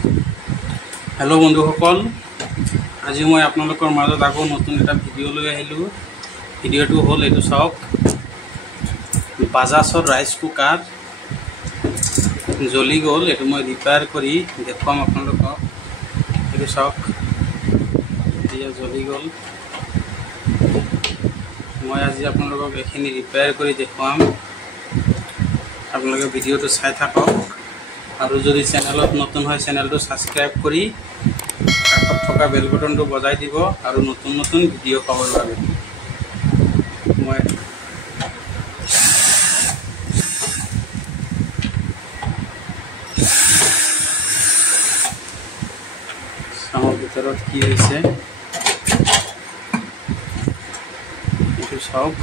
Hello बंधुसकल आज मैं आपनलोकर मजत आगो नतुन एटा भिडिओ লৈ আহিলো। भिडिओটো हल एटु चाওক बाजाजर राइस कुकार जलि गल एटु मैं रिपेयर करी देखुवाम आपनलोকক। एटु चाওক एया जलि गल मैं आज आपनलोকক एखिनि रिपेयर करी देखुवाम। आपनलोके भिडिओটো चाइ थाকক और যদি चेनेलत नतुन है चेनेलটো सबस्क्राइब करी काखत थका बेल बटनটো बजाय দিব और नतुन नतुन भिडिओ पाबर বাবে मैं सामर ভিতৰত কি হৈছে এটো চাওক।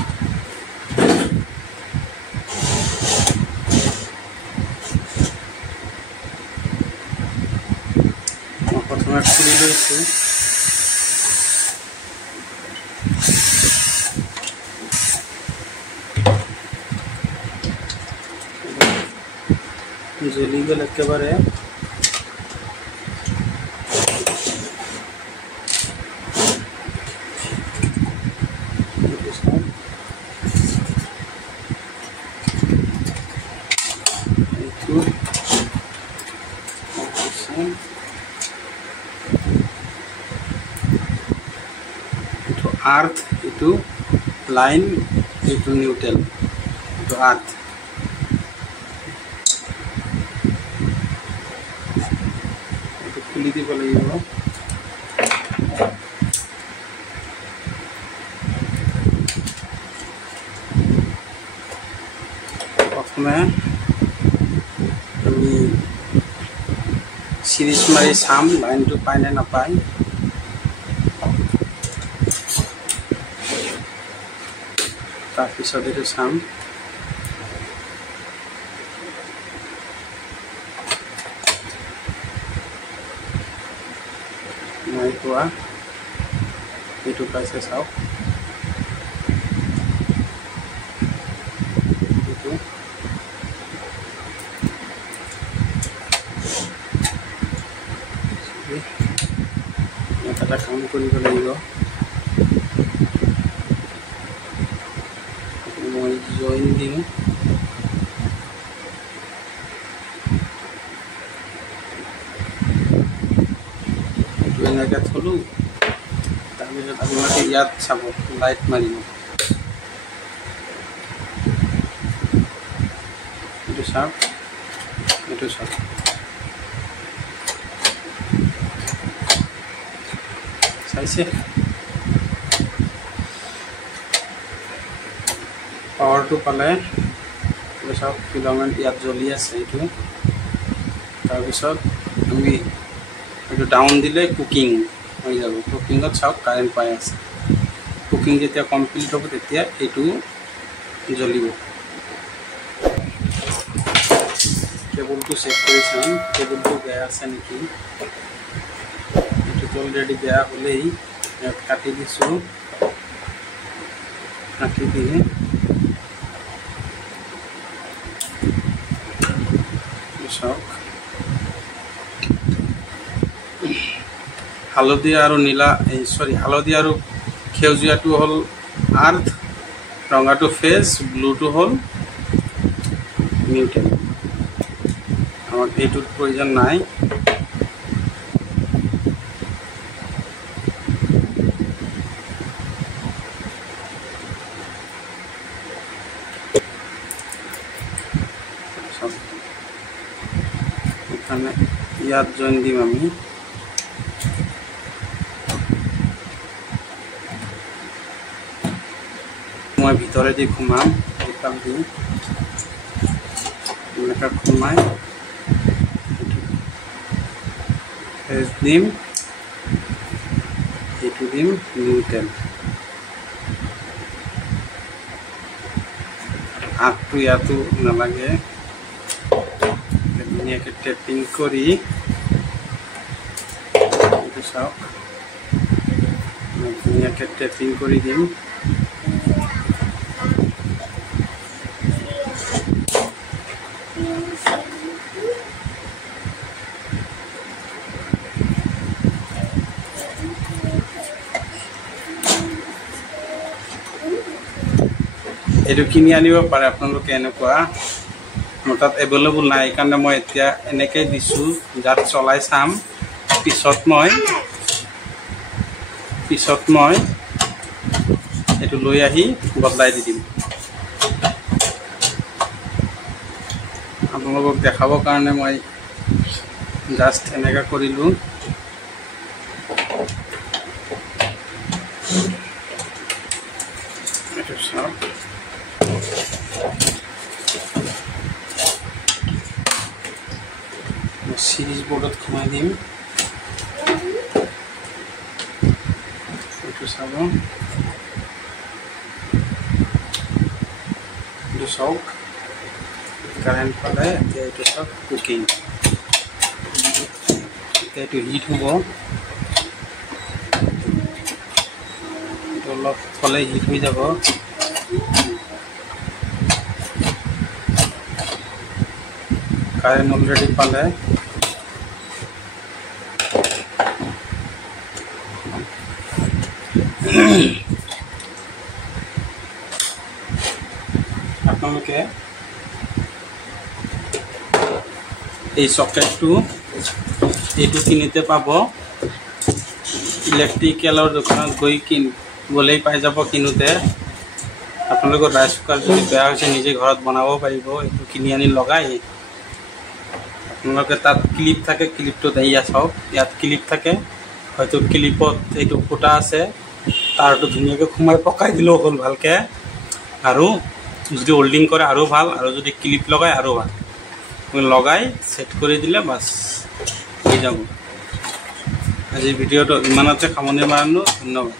प्रथम खुली लै जलि गल एकेबारे अर्थ इटू लाइन इटू न्यूट्रल इटू अर्थ इटू खुली দিব লাগিব। प्रथमे আমি সিরিজ মারি চাম লাইনটো পায় নে নাপায়। তাৰপিছত এইটো চাম নাই পোৱা এইটো পাইছে চাওক। এটা কাম কৰিব লাগিব। जॉइन दी थलो इतना चाब लाइट मारि चाप चाप चाइसे पावर तो पाले सब फिलामेंट इतना जलि आसे डाउन दिले कुकिंग हो जा कुकिंग सब कारेन्ट पाई आसे कुकिंग जेतिया कमप्लीट हम तेतिया एटू जलिब। केबल तो चेक कर चाम केबल तो बेया आसे नेकी एटू अलरेडी बेया हलेई काटि दिसो काटि दिए हालधिया और नीला सरी हालधिया और सेउजिया हल आर्थ रंगा तो फेस ब्लू तो हल निउट्रल। आमाक एटुर प्रयोजन नाई। ইয়াত জয়েন দিম আমি मैं भितरे दी घुमाम एकाल दी एका घुमाय फेस दिम एटू दिम न्यूट्रल आँखटो इयातो नालागे धुनियाके टेपिंग करी चाওক धुनियाके टेपिंग करी दिम। এইটো কিনি আনিব পাৰে আপোনালোকে এনেকুৱা মোৰ তাত এভেইলেবল নাই সেইকাৰণে মই এতিয়া এনেকৈ দিছোঁ যাত চলাই চাম পিছত মই এইটো লৈ আহি বদলাই দি দিম আপোনালোকক দেখাবৰ কাৰণে মই জাষ্ট এনেকৈ কৰিলোঁ এইটো চাওক সিৰিজ বোৰ্ডত সোমাই দিম এইটো চাব এইটো চাওক কাৰেণ্ট পালে এতিয়া এইটো চাওক কুকিং এতিয়া এইটো হিট হ'ব এইটো অলপ থ'লে হিট হৈ যাব কাৰেণ্ট অলৰেডি পালে আপোনালোকে এই সকেটটো এইটো কিনিতে পাব ইলেক্ট্ৰিকেলৰ দোকানত গ'লেই পাই যাব কিনোতে আপোনালোকৰ ৰাইচ কুকাৰ যদি বেয়া হৈছে নিজে ঘৰত বনাব পাৰিব এইটো কিনি আনি লগাই আপোনালোকে তাত ক্লিপ থাকে ক্লিপটো এয়া চাওক ইয়াত ক্লিপ থাকে হয়তো ক্লিপত এইটো ফুটা আছে তাৰটো ধুনীয়াকৈ সোমাই পকাই দিলেও হ'ল ভালকৈ আৰু যদি হোল্ডিং কৰে আৰু ভাল আৰু যদি ক্লিপ লগাই আৰু ভাল লগাই সেট কৰি দিলে বাছ হৈ যাব আজিৰ ভিডিঅ'টো ইমানতে সামৰণি মাৰিলোঁ ধন্যবাদ